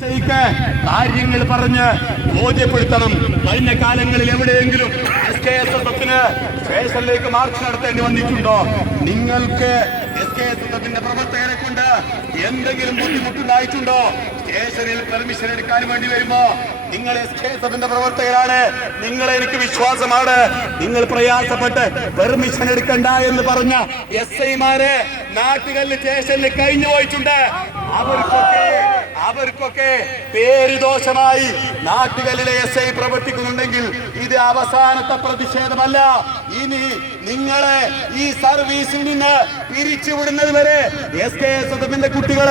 കാര്യങ്ങൾ പറഞ്ഞ് ബോധ്യപ്പെടുത്തണം. കഴിഞ്ഞ കാലങ്ങളിൽ എവിടെയെങ്കിലും എസ് കെ എസ് എസ് എഫിന് സ്റ്റേഷനിലേക്ക് മാർച്ച് നടത്തേണ്ടി വന്നിട്ടുണ്ടോ? നിങ്ങൾക്ക് എസ് കെ എസ് എസ് എഫിന്റെ പ്രവർത്തകരെ കൊണ്ട് എന്തെങ്കിലും ബുദ്ധിമുട്ടുണ്ടായിട്ടുണ്ടോ? സ്റ്റേഷനിൽ പെർമിഷൻ എടുക്കാൻ വേണ്ടി വരുമ്പോ നിങ്ങൾ എസ് കെ എസ് എഫിന്റെ പ്രവർത്തകരാണ്. നിങ്ങൾ എനിക്ക് വിശ്വാസമാണ്. നിങ്ങൾ പ്രയാസപ്പെട്ട് പെർമിഷൻ എടുക്കണ്ട എന്ന് പറഞ്ഞ എസ് ഐമാരെ നാട്ടുകളിൽ സ്റ്റേഷനിൽ കഴിഞ്ഞു പോയിട്ടുണ്ട്. അവർക്കൊക്കെ അവർക്കൊക്കെ പേര് ദോഷമായി നാട്ടുകളിലെ എസ് ഐ പ്രവർത്തിക്കുന്നുണ്ടെങ്കിൽ ഇത് അവസാനത്തെ പ്രതിഷേധമല്ല. ഇനി നിങ്ങളെ ഈ സർവീസിൽ നിന്ന് പിരിച്ചുവിടുന്നത് വരെ എസ് കെ എസ് എഫിന്റെ കുട്ടികൾ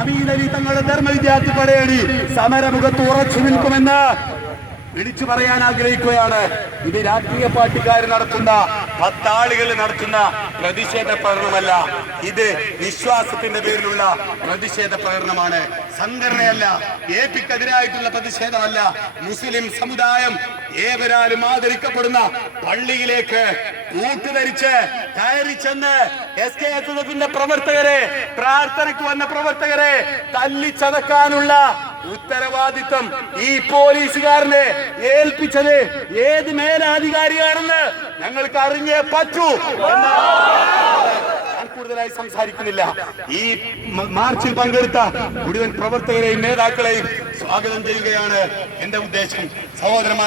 അമീനലി തങ്ങളുടെ ധർമ്മ വിദ്യാർത്ഥി പടയണി സമരമുഖത്ത് ഉറച്ചു നിൽക്കുമെന്ന് വിളിച്ചു പറയാൻ ആഗ്രഹിക്കുകയാണ്. ഇത് രാഷ്ട്രീയ പാർട്ടിക്കാർ നടത്തുന്ന പത്താളുകൾ നടത്തുന്ന പ്രതിഷേധ പ്രകടനമല്ല. ഇത് വിശ്വാസത്തിന്റെ പേരിലുള്ള പ്രതിഷേധ പ്രകടനമാണ്. സംഘടനയല്ല എ പിക്കെതിരായിട്ടുള്ള പ്രതിഷേധമല്ല. മുസ്ലിം സമുദായം ഏവരാലും ആദരിക്കപ്പെടുന്ന പള്ളിയിലേക്ക് കൂട്ടുധരിച്ച് കയറി ചെന്ന് എസ് കെ എസ് പ്രവർത്തകരെ പ്രാർത്ഥനയ്ക്ക് വന്ന പ്രവർത്തകരെ തല്ലിച്ചതക്കാനുള്ള ഉത്തരവാദിത്വം ഈ പോലീസുകാരനെ ഏൽപ്പിച്ചത് ഏത് മേലധികാരിയാണെന്ന് ഞങ്ങൾക്ക് അറിഞ്ഞേ പറ്റൂ കൂടുതലായി സംസാരിക്കുന്നില്ല. ഈ മാർച്ചിൽ പങ്കെടുത്ത മുഴുവൻ പ്രവർത്തകരെയും നേതാക്കളെയും സ്വാഗതം ചെയ്യുകയാണ് എന്റെ ഉദ്ദേശം. സഹോദരന്മാരെ